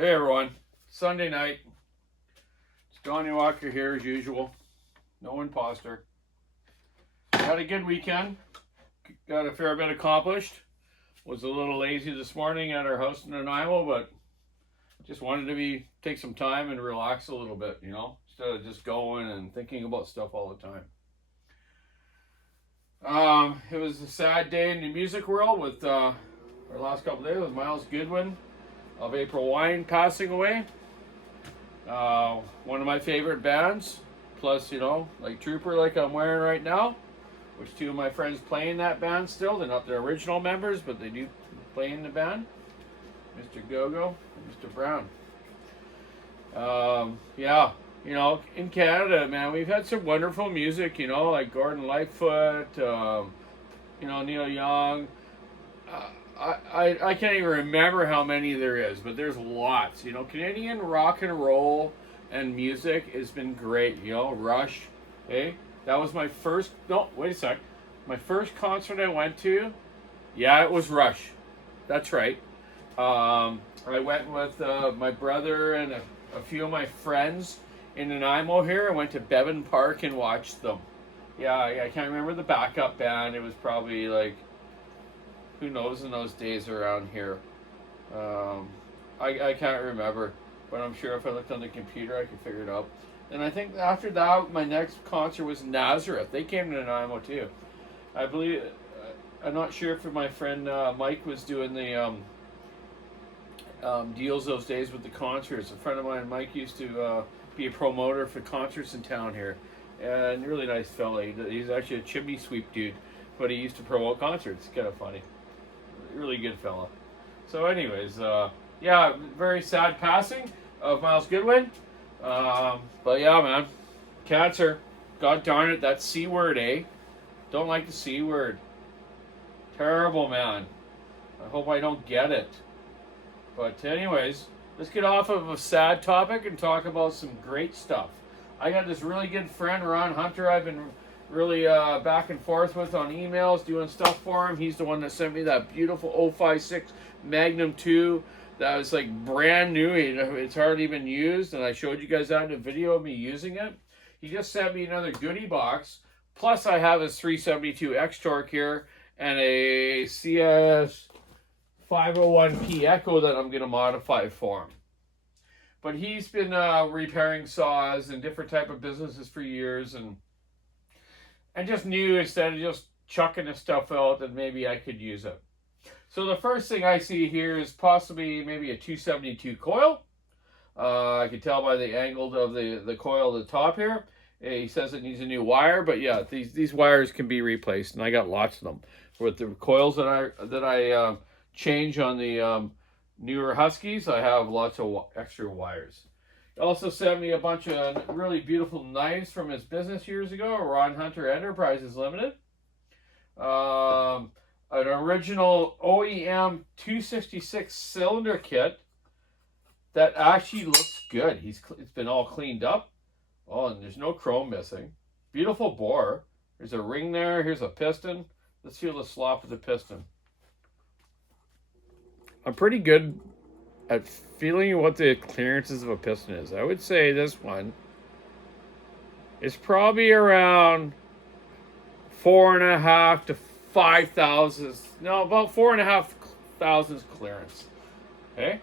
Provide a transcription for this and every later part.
Hey everyone, Sunday night. It's Donny Walker here as usual. No imposter. Had a good weekend. Got a fair bit accomplished. Was a little lazy this morning at our house in Nanaimo, but just wanted to take some time and relax a little bit, instead of just going and thinking about stuff all the time. It was a sad day in the music world with our last couple of days with Miles Goodwin of April Wine passing away. One of my favorite bands, plus, like Trooper, like I'm wearing right now, which two of my friends play in that band still. They're not the original members, but they do play in the band. Mr. Gogo and Mr. Brown. In Canada, man, we've had some wonderful music, like Gordon Lightfoot, Neil Young. I can't even remember how many there is, but there's lots. Canadian rock and roll and music has been great. Rush. Hey, that was my first. No, wait a sec. My first concert I went to, yeah, it was Rush. That's right. I went with my brother and a few of my friends in Nanaimo here. I went to Bevan Park and watched them. Yeah, I can't remember the backup band. It was probably like, who knows in those days around here. I can't remember, but I'm sure if I looked on the computer I could figure it out. And I think after that, my next concert was Nazareth. They came to Nanaimo too. I believe, I'm not sure if my friend Mike was doing the deals those days with the concerts. A friend of mine, Mike, used to be a promoter for concerts in town here. And really nice fella. He's actually a chimney sweep dude, but he used to promote concerts. Kind of funny. Really good fella. So anyways, very sad passing of Miles Goodwin. But yeah, man, cancer. God darn it, that C word, eh? Don't like the C word. Terrible, man. I hope I don't get it. But anyways, let's get off of a sad topic and talk about some great stuff. I got this really good friend, Ron Hunter. I've been really back and forth with on emails, doing stuff for him. He's the one that sent me that beautiful 056 Magnum 2 that was like brand new. It's hardly been used, and I showed you guys that in a video of me using it. He just sent me another goodie box. Plus, I have his 372 X-Torque here and a CS 501P Echo that I'm going to modify for him. But he's been repairing saws and different type of businesses for years, and just knew instead of just chucking the stuff out that maybe I could use it. So the first thing I see here is possibly maybe a 272 coil. I can tell by the angle of the coil at the top here. He says it needs a new wire, but yeah, these wires can be replaced, and I got lots of them. With the coils that I change on the newer Huskies, I have lots of extra wires. He also sent me a bunch of really beautiful knives from his business years ago, Ron Hunter Enterprises Limited. An original OEM 266 cylinder kit that actually looks good. It's been all cleaned up. Oh, and there's no chrome missing. Beautiful bore. There's a ring there. Here's a piston. Let's feel the slop of the piston. I'm pretty good at feeling what the clearances of a piston is. I would say this one is probably around 4.5 to 5 thousandths. No, about 4.5 thousandths clearance. Okay,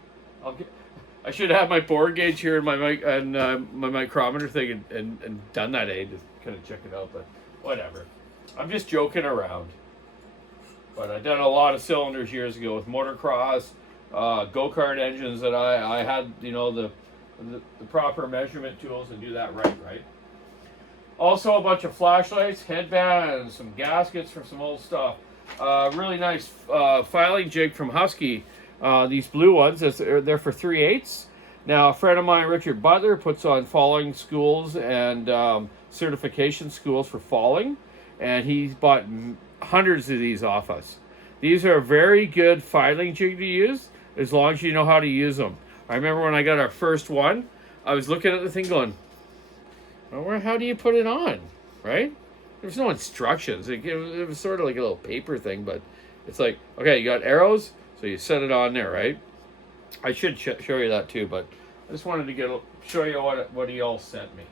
I should have my bore gauge here and my mic and my micrometer thing and done that, to kind of check it out. But whatever. I'm just joking around. But I done a lot of cylinders years ago with motocross, go-kart engines that I had, the proper measurement tools and do that right. Also a bunch of flashlights, headbands, some gaskets for some old stuff. Really nice filing jig from Husky. These blue ones, they're for 3/8. Now, a friend of mine, Richard Butler, puts on falling schools and certification schools for falling. And he's bought hundreds of these off us. These are a very good filing jig to use as long as you know how to use them. I remember when I got our first one, I was looking at the thing going, well, how do you put it on, right? There's no instructions. It was sort of like a little paper thing, but it's like, okay, you got arrows, so you set it on there, right? I should show you that too, but I just wanted to show you what he all sent me.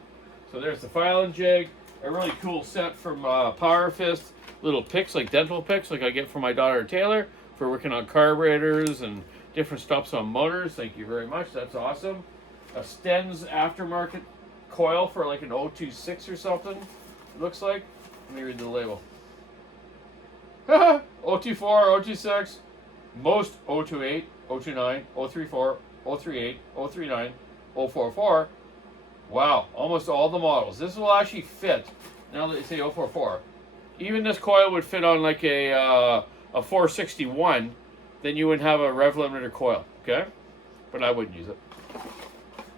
So there's the filing jig, a really cool set from Power Fist, little picks like dental picks like I get from my daughter Taylor for working on carburetors and different stuffs on motors. Thank you very much. That's awesome. A Sten's aftermarket coil for like an 026 or something. It looks like. Let me read the label. 024, 026, most 028, 029, 034, 038, 039, 044. Wow, almost all the models. This will actually fit. Now that you say 044, even this coil would fit on like a 461. Then you wouldn't have a rev limiter coil, okay? But I wouldn't use it.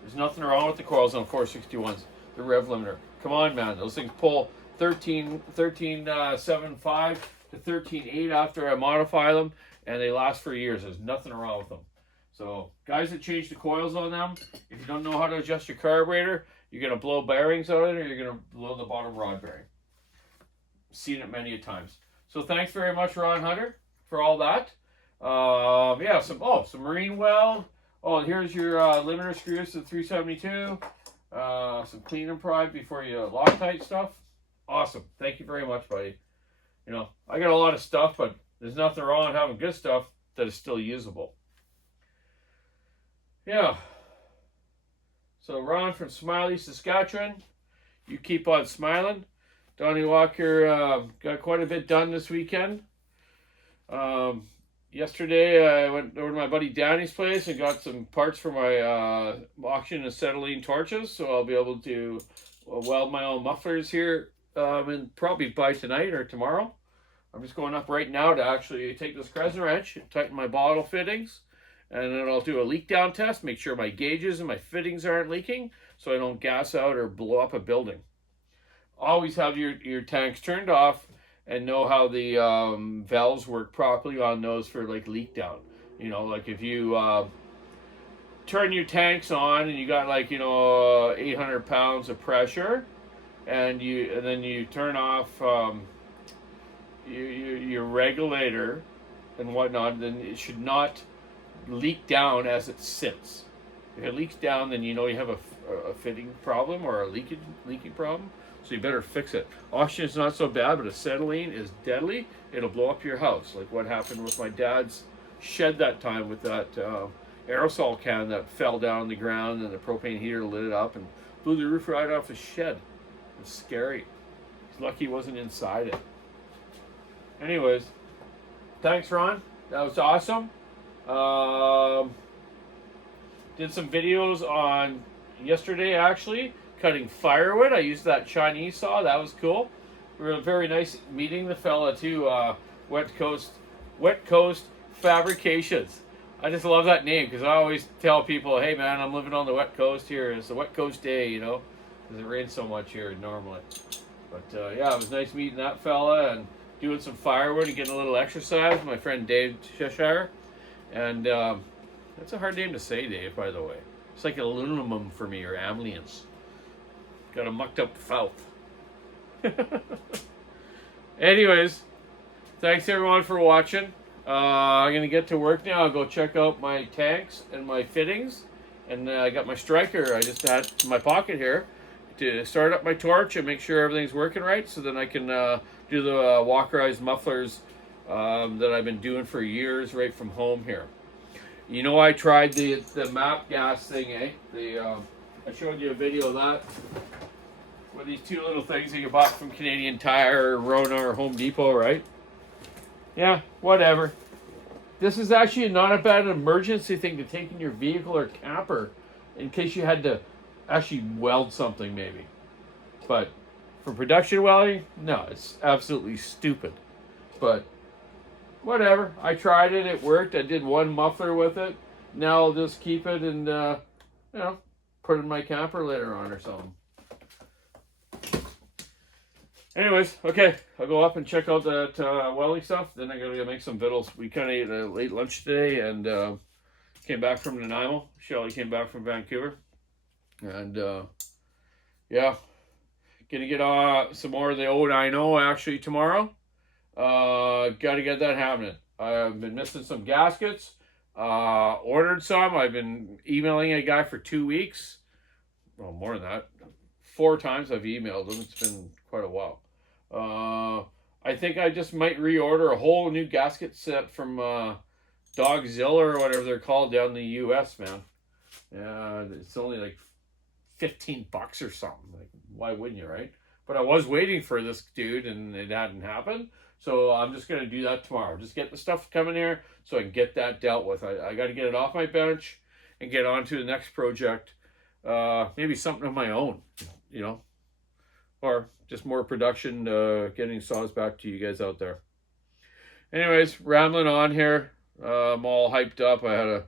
There's nothing wrong with the coils on 461s. The rev limiter. Come on, man. Those things pull 13.75 to 13.8 after I modify them, and they last for years. There's nothing wrong with them. So, guys that change the coils on them, if you don't know how to adjust your carburetor, you're going to blow bearings out of it, or you're going to blow the bottom rod bearing. Seen it many a times. So, thanks very much, Ron Hunter, for all that. Yeah, some marine weld. Oh, here's your limiter screws to the 372. Some clean and pry before you Loctite stuff. Awesome. Thank you very much, buddy. You know, I got a lot of stuff, but there's nothing wrong with having good stuff that is still usable. Yeah. So Ron from Smiley, Saskatchewan. You keep on smiling. Donny Walker got quite a bit done this weekend. Yesterday, I went over to my buddy Danny's place and got some parts for my auction acetylene torches, so I'll be able to weld my own mufflers here and probably by tonight or tomorrow. I'm just going up right now to actually take this crescent wrench, tighten my bottle fittings, and then I'll do a leak down test, make sure my gauges and my fittings aren't leaking so I don't gas out or blow up a building. Always have your tanks turned off and know how the valves work properly on those for like leak down. You know, like if you turn your tanks on and you got like 800 pounds of pressure, and then you turn off your regulator and whatnot, then it should not leak down as it sits. If it leaks down, then you know you have a fitting problem or a leaking problem. So you better fix it. Oxygen is not so bad, but acetylene is deadly. It'll blow up your house, like what happened with my dad's shed that time with that aerosol can that fell down on the ground, and the propane heater lit it up and blew the roof right off the shed. It was scary. He's lucky he wasn't inside it. Anyways, thanks, Ron. That was awesome. Did some videos on yesterday, actually, cutting firewood. I used that Chinese saw. That was cool. It was very nice meeting the fella too. Wet Coast Fabrications. I just love that name because I always tell people, hey man, I'm living on the Wet Coast here. It's the Wet Coast day, you know, because it rains so much here normally. But yeah, it was nice meeting that fella and doing some firewood and getting a little exercise with my friend Dave Cheshire. And that's a hard name to say, Dave, by the way. It's like aluminum for me, or amlience. Got a mucked up mouth. Anyways, thanks everyone for watching. I'm going to get to work now. I'll go check out my tanks and my fittings. And I got my striker I just had in my pocket here to start up my torch and make sure everything's working right, so then I can do the Walkerized mufflers that I've been doing for years right from home here. You know, I tried the map gas thing, eh? I showed you a video of that. With these two little things that you bought from Canadian Tire, or Rona, or Home Depot, right? Yeah, whatever. This is actually not a bad emergency thing to take in your vehicle or camper in case you had to actually weld something, maybe. But for production welding, no, it's absolutely stupid. But whatever. I tried it. It worked. I did one muffler with it. Now I'll just keep it and, put it in my camper later on or something. Anyways, okay, I'll go up and check out that welding stuff. Then I gotta make some vittles. We kind of ate a late lunch today and came back from Nanaimo. Shelly came back from Vancouver. And, yeah, gonna get some more of the O90 actually tomorrow. Gotta get that happening. I've been missing some gaskets. Ordered some. I've been emailing a guy for 2 weeks. Well, more than that. 4 times I've emailed him. It's been quite a while. I think I just might reorder a whole new gasket set from Dogzilla or whatever they're called down in the U.S., man. It's only like $15 or something. Like, why wouldn't you, right? But I was waiting for this dude, and it hadn't happened. So I'm just going to do that tomorrow. Just get the stuff coming here so I can get that dealt with. I got to get it off my bench and get on to the next project. Maybe something of my own, you know, or just more production, getting saws back to you guys out there. Anyways, rambling on here. I'm all hyped up. I had a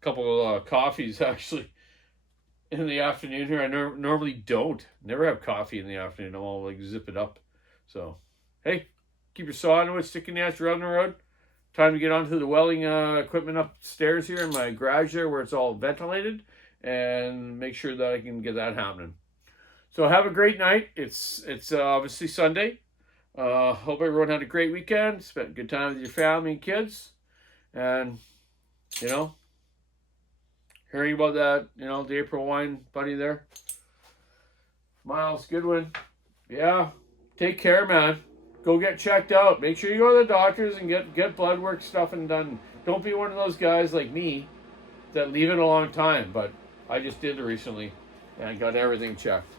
couple of coffees actually in the afternoon here. I normally don't. Never have coffee in the afternoon. I'm all like zip it up. So, hey, keep your saw into it, sticking the ass around the road. Time to get onto the welding equipment upstairs here in my garage there where it's all ventilated, and make sure that I can get that happening. So have a great night. It's obviously Sunday. Hope everyone had a great weekend. Spent a good time with your family and kids. And, you know, hearing about that, you know, the April wine buddy there. Miles Goodwin. Yeah, take care, man. Go get checked out. Make sure you go to the doctors and get blood work stuff and done. Don't be one of those guys like me that leave it a long time. But I just did it recently and got everything checked.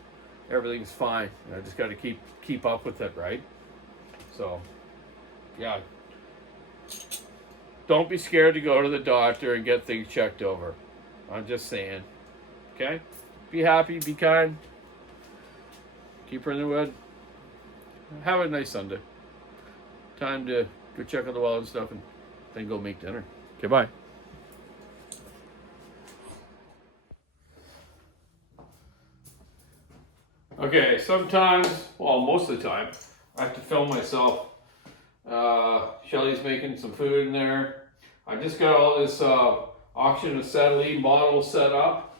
Everything's fine. I just got to keep up with it, right? So, yeah. Don't be scared to go to the doctor and get things checked over. I'm just saying. Okay? Be happy, be kind. Keep her in the wood. Have a nice Sunday. Time to go check out the weld and stuff and then go make dinner. Okay, bye. Okay, sometimes, well, most of the time, I have to film myself. Shelly's making some food in there. I just got all this auction acetylene bottle set up.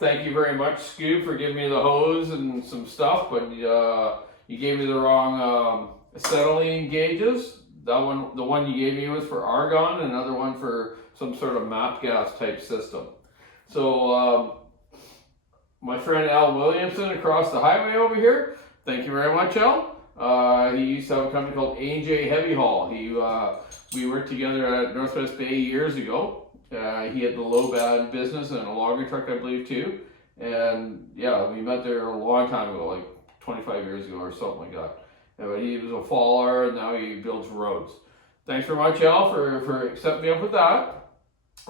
Thank you very much, Scoop, for giving me the hose and some stuff, but you gave me the wrong acetylene gauges. That one, the one you gave me was for argon, and another one for some sort of MAP gas type system. So my friend Al Williamson across the highway over here, thank you very much, Al. He used to have a company called A&J Heavy Haul. We worked together at Northwest Bay years ago. He had the low bad business and a logger truck, I believe, too. And yeah, we met there a long time ago, like 25 years ago or something like that. But he was a faller, and now he builds roads. Thanks very much, Al, for accepting me up with that.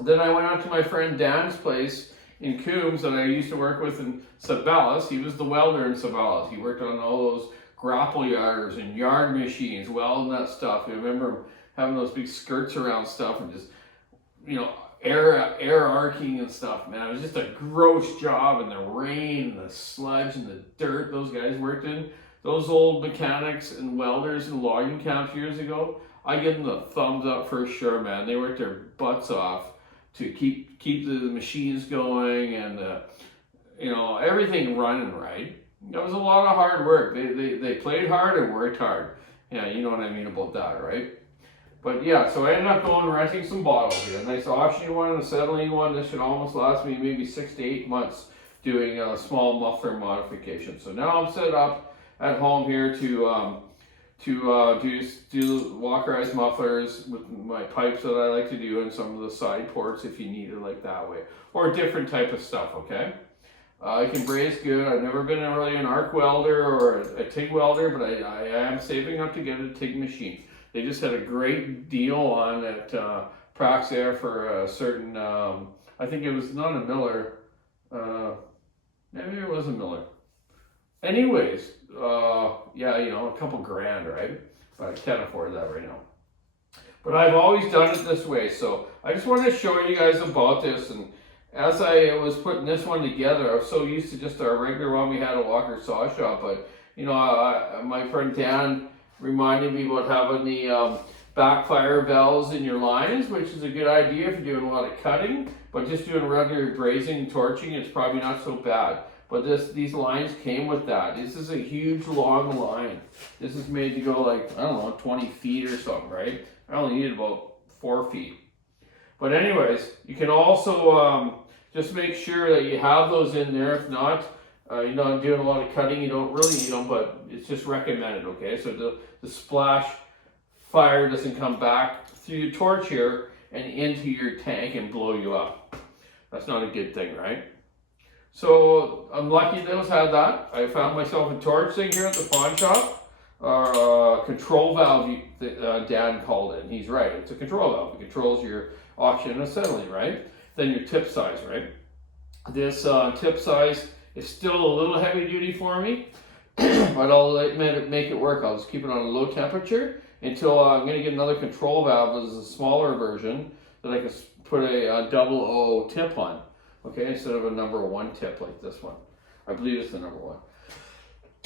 Then I went out to my friend Dan's place in Coombs that I used to work with in Sabellas. He was the welder in Sabellas. He worked on all those grapple yarders and yard machines, welding that stuff. I remember having those big skirts around stuff and just, you know, air arcing and stuff, man. It was just a gross job, and the rain and the sludge and the dirt those guys worked in. Those old mechanics and welders in logging camps years ago, I give them the thumbs up for sure, man. They worked their butts off to keep the machines going and you know, everything running right. It was a lot of hard work. They played hard and worked hard. Yeah, you know what I mean about that, right? But yeah, so I ended up going and renting some bottles here. A nice auction one, an acetylene one. This should almost last me maybe 6 to 8 months doing a small muffler modification. So now I'm set up at home here to do Walkerized mufflers with my pipes that I like to do, and some of the side ports if you need it like that way, or different type of stuff. Okay. I can braze good. I've never been really an arc welder or a TIG welder, but I am saving up to get a TIG machine. They just had a great deal on at Praxair for a certain, I think it was not a Miller, maybe it was a Miller. Anyways, yeah, you know, a couple grand, right? But I can't afford that right now. But I've always done it this way, so I just wanted to show you guys about this. And as I was putting this one together, I was so used to just our regular one we had at Walker Saw Shop, but you know, my friend Dan reminded me about having the backfire bells in your lines, which is a good idea if you're doing a lot of cutting, but just doing regular brazing and torching, it's probably not so bad. But these lines came with that. This is a huge long line. This is made to go like, I don't know, 20 feet or something, right? I only need about 4 feet. But anyways, you can also just make sure that you have those in there. If not, you're not doing a lot of cutting, you don't really need them, but it's just recommended, okay? So the splash fire doesn't come back through your torch here and into your tank and blow you up. That's not a good thing, right? So I'm lucky those had that. I found myself a torch thing here at the pawn shop, or a control valve, Dan called it, and he's right. It's a control valve. It controls your oxygen and acetylene, right? Then your tip size, right? This tip size is still a little heavy duty for me, but I'll make it work. I'll just keep it on a low temperature until I'm going to get another control valve as a smaller version that I can put a double O tip on, okay, instead of a number 1 tip like this one. I believe it's the number 1.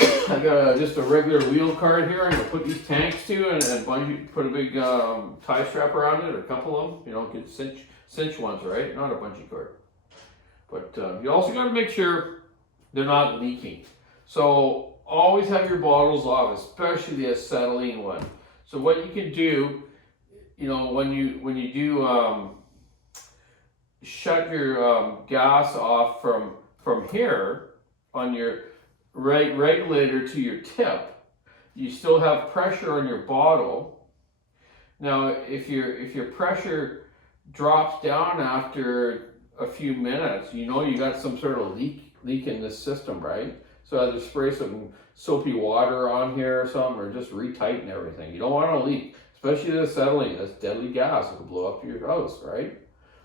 I got just a regular wheel card here. I'm going to put these tanks to and bungee, put a big tie strap around it, or a couple of them, you know, get cinch ones, right? Not a bungee cord. But you also got to make sure they're not leaking. So always have your bottles off, especially the acetylene one. So what you can do, you know, when you do shut your gas off from here on your regulator to your tip, you still have pressure on your bottle. Now, if your pressure drops down after a few minutes, you know you got some sort of leak in this system, right? So either spray some soapy water on here or something, or just retighten everything. You don't want to leak, especially the acetylene. That's deadly gas. It will blow up your house, right?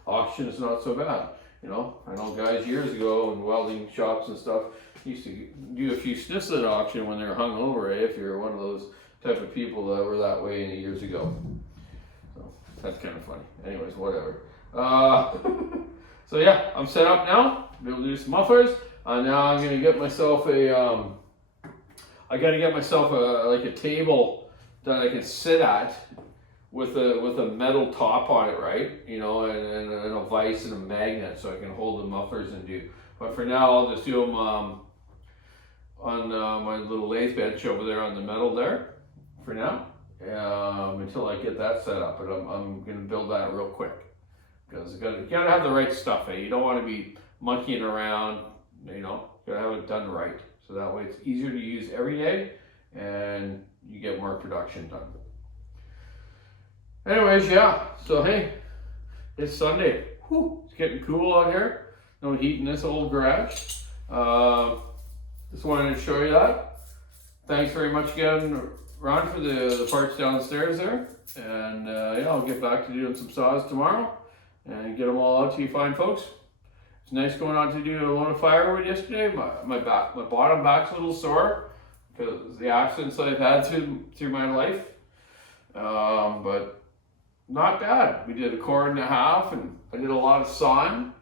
Oxygen is not so bad. You know, I know guys years ago in welding shops and stuff used to do a few sniffs of that oxygen when they were hungover, eh? If you're one of those type of people that were that way years ago. So that's kind of funny. Anyways, whatever. So yeah, I'm set up now. Be able to do some mufflers. Now I'm gonna get myself I gotta get myself like a table that I can sit at with a metal top on it, right? You know, and a vise and a magnet so I can hold the mufflers and do. But for now, I'll just do them on my little lathe bench over there on the metal there for now, until I get that set up. But I'm gonna build that real quick because you gotta have the right stuff. You don't want to be monkeying around. You know, you gotta have it done right. So that way it's easier to use every day and you get more production done. Anyways, yeah, so hey, it's Sunday. Whew, it's getting cool out here. No heat in this old garage. Just wanted to show you that. Thanks very much again, Ron, for the parts downstairs there. And yeah, I'll get back to doing some saws tomorrow and get them all out to you fine folks. It's nice going out to do a load of firewood yesterday. My bottom back's a little sore because the accidents I've had through my life. But not bad. We did 1.5 hours and I did a lot of sawing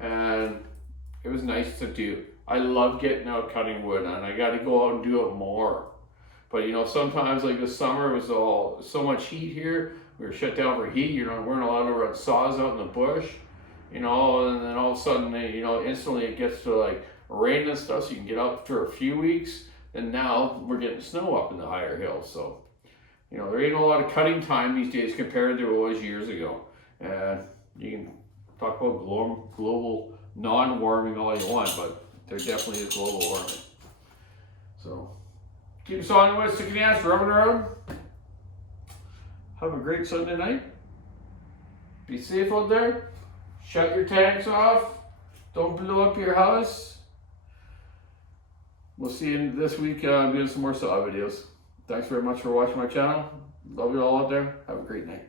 and it was nice to do. I love getting out cutting wood and I got to go out and do it more. But you know, sometimes like this summer it was so much heat here. We were shut down for heat. We weren't allowed to run saws out in the bush. You know, and then all of a sudden, you know, instantly it gets to like rain and stuff, so you can get out for a few weeks. And now we're getting snow up in the higher hills. So, you know, there ain't a lot of cutting time these days compared to what was years ago. And you can talk about global non-warming all you want, but there definitely is global warming. So, keep sawing away, sticking your ass, rubbing around. Have a great Sunday night. Be safe out there. Shut your tanks off. Don't blow up your house. We'll see you this week doing some more saw videos. Thanks very much for watching my channel. Love you all out there. Have a great night.